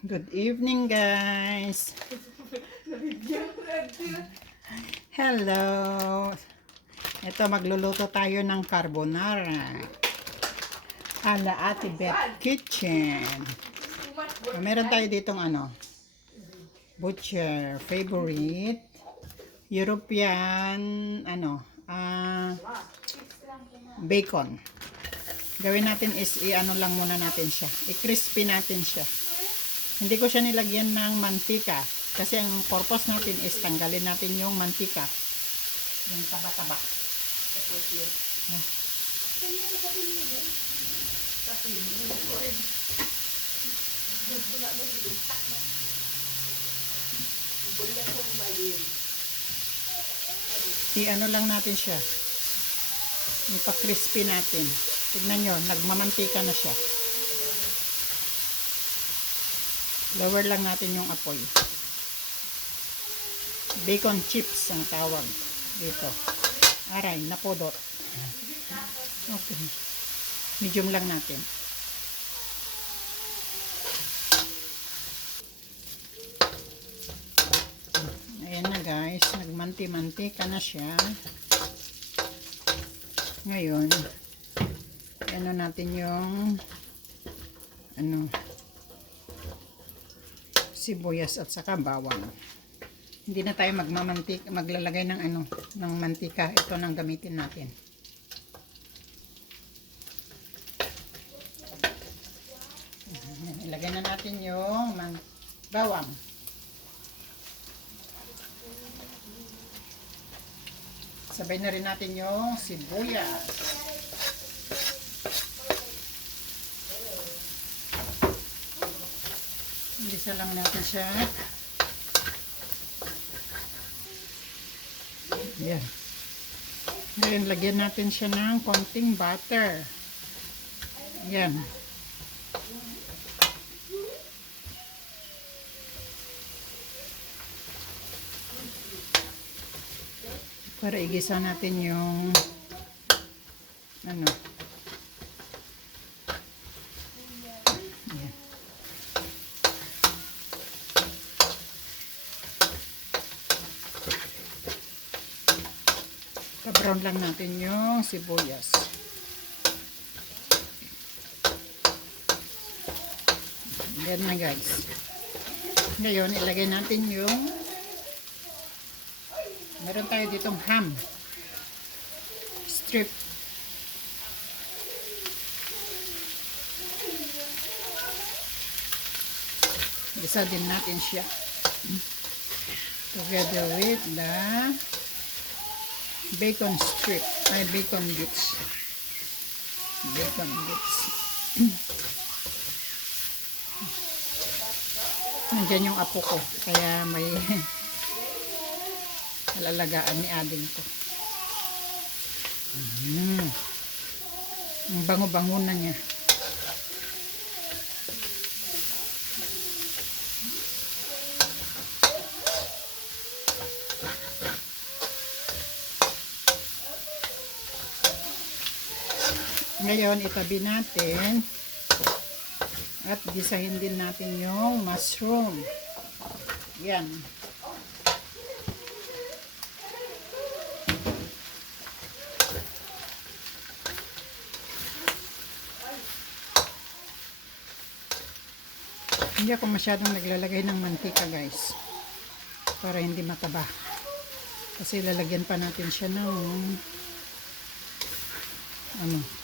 Good evening, guys. Hello. Ito, magluluto tayo ng carbonara. Ala Ate Beth Kitchen. Meron tayo ditong butcher favorite European bacon. Gawin natin is i-ano lang muna natin siya. I-crispy natin siya. Hindi ko siya nilagyan ng mantika kasi ang purpose natin is tanggalin natin yung mantika. Yung taba-taba. I-ano lang natin siya. Ipa-crispy natin. Tignan nyo, nagmamantika na siya. Lower lang natin yung apoy. Bacon chips ang tawag dito. Aray, napodot. Okay. Medium lang natin. Ayan na guys, nagmanti-mantika na siya. Ngayon, ano natin yung sibuyas at saka bawang. Hindi na tayo maglalagay ng ng mantika. Ito nang gamitin natin. Ilagay na natin yung bawang. Sabay na rin natin yung sibuyas. Isa lang natin siya. Yan. Ngayon, lagyan natin siya ng konting butter. Yan. Para igisa natin yung brown lang natin yung sibuyas. Yan na guys. Ngayon, ilagay natin yung meron tayo ditong ham strip. Isa din natin siya together with the bacon strip, ay bacon bits. Bacon bits. Nandiyan yung apo ko, kaya may alalagaan ni ading ko. Ang bango-bango na niya. Ngayon, itabi natin at gisahin din natin yung mushroom. Yan. Hindi ako masyadong naglalagay ng mantika guys, para hindi mataba. Kasi lalagyan pa natin siya ng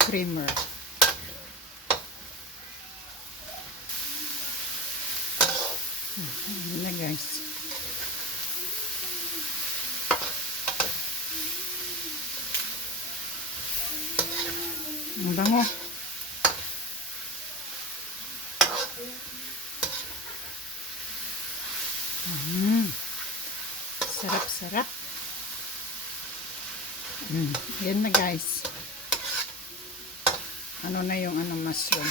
creamer. Ayan na guys. Ang bango. Sarap-sarap. Ayan na guys. Ano na yung mushroom.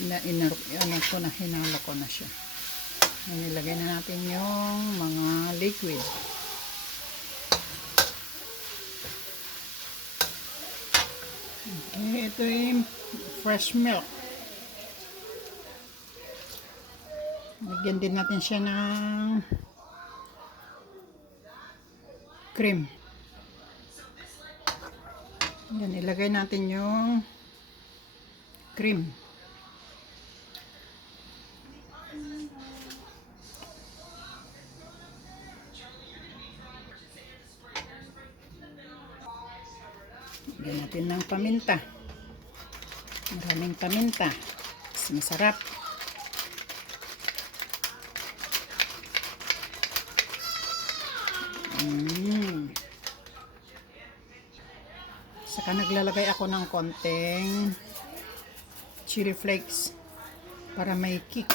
Hinalo ko na siya. Nilagay na natin yung mga liquid. Okay, ito yung fresh milk. Lagyan din natin siya ng cream. Yan, ilagay natin yung cream. Lagyan natin ng paminta. Maraming paminta. Mas masarap. Saka naglalagay ako ng konting chili flakes para may kick.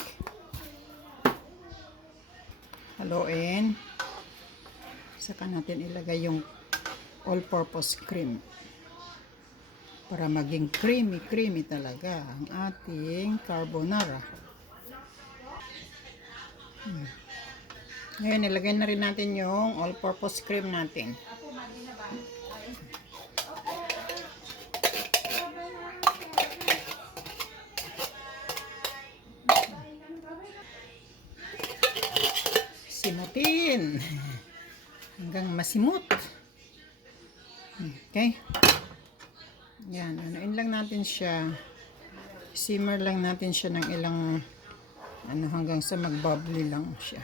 Haluin. Saka natin ilagay yung all-purpose cream para maging creamy talaga ang ating carbonara. Ngayon, ilagay na rin natin yung all-purpose cream natin. Simutin hanggang masimut. Okay. Yan, anuin lang natin siya. Simmer lang natin siya ng ilang hanggang sa mag-bubbly lang siya.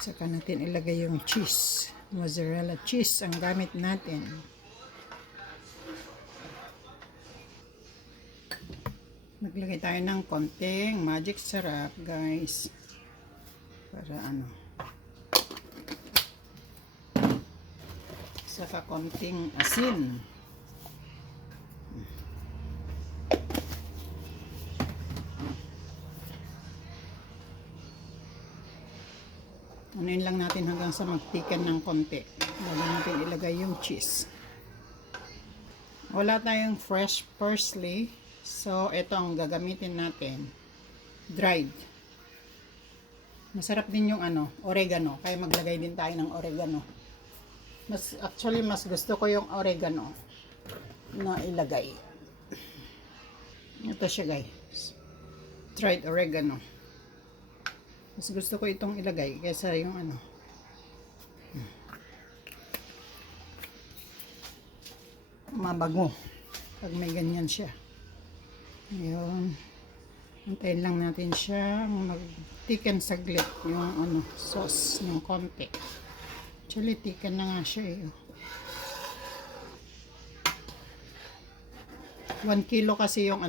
Saka natin ilagay yung cheese. Mozzarella cheese ang gamit natin. Maglagay tayo ng konting magic syrup, guys. Para saka konting asin. Anuin lang natin hanggang sa magtikan ng konti. Bago natin ilagay yung cheese. Wala tayong fresh parsley. So, ito ang gagamitin natin. Dried. Masarap din yung oregano. Kaya maglagay din tayo ng oregano. Actually, mas gusto ko yung oregano na ilagay. Ito siya, guys. Dried oregano. Mas gusto ko itong ilagay kaysa yung mabago pag may ganyan siya. Ayun. Antayin lang natin siya mag-thicken saglit yung sauce ng konti. Actually, thicken na nga siya 1 kilo kasi yung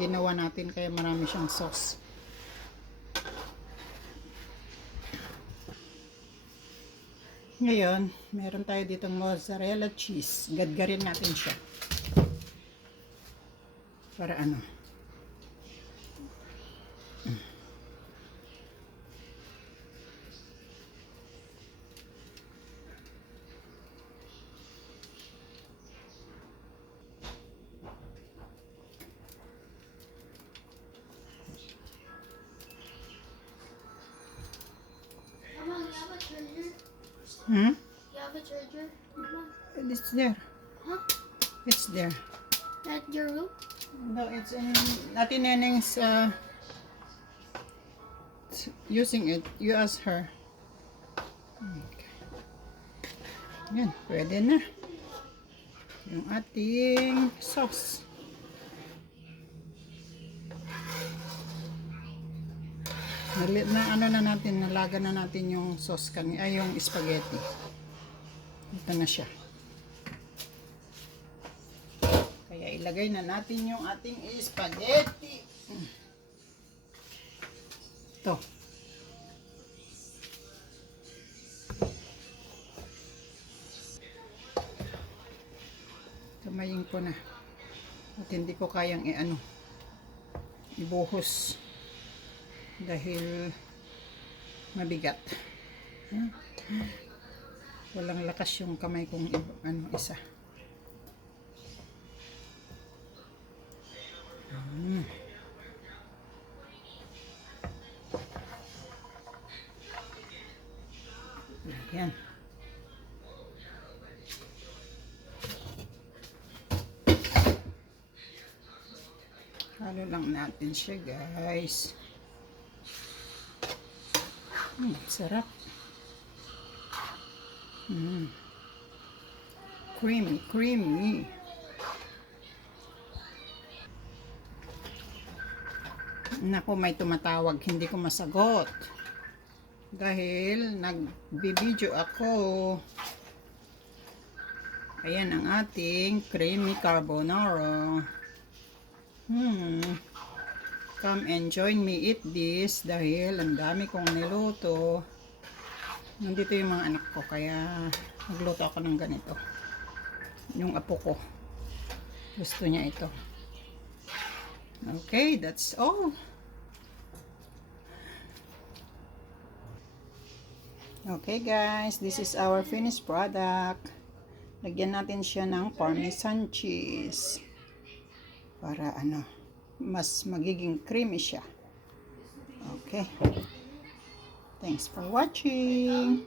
ginawa natin kaya marami siyang sauce. Ngayon, meron tayo ditong mozzarella cheese. Gadgarin natin siya. Para You have a charger? Mama? It's there. Huh? It's there. At your room? No, it's in Ate Neneng's using it. You ask her. Okay. Yan, pwede na. Yung ating sauce. Nalaga na natin yung sauce kanina, yung spaghetti. Ito na siya. Kaya ilagay na natin yung ating spaghetti. Ito. Kamayin ko na. At hindi ko kayang ibuhos. Dahil mabigat. Walang lakas yung kamay kong isa. Yan. Halo lang natin siya, guys. Sarap. Creamy, creamy. Naku, may tumatawag, hindi ko masagot. Dahil nagbibideo ako. Ayan ang ating creamy carbonara. Come and join me eat this dahil ang dami kong niluto. Nandito yung mga anak ko kaya nagluto ako ng ganito. Yung apo ko. Gusto niya ito. Okay, that's all. Okay guys, this is our finished product. Lagyan natin siya ng parmesan cheese. Para mas magiging creamy siya. Okay. Thanks for watching.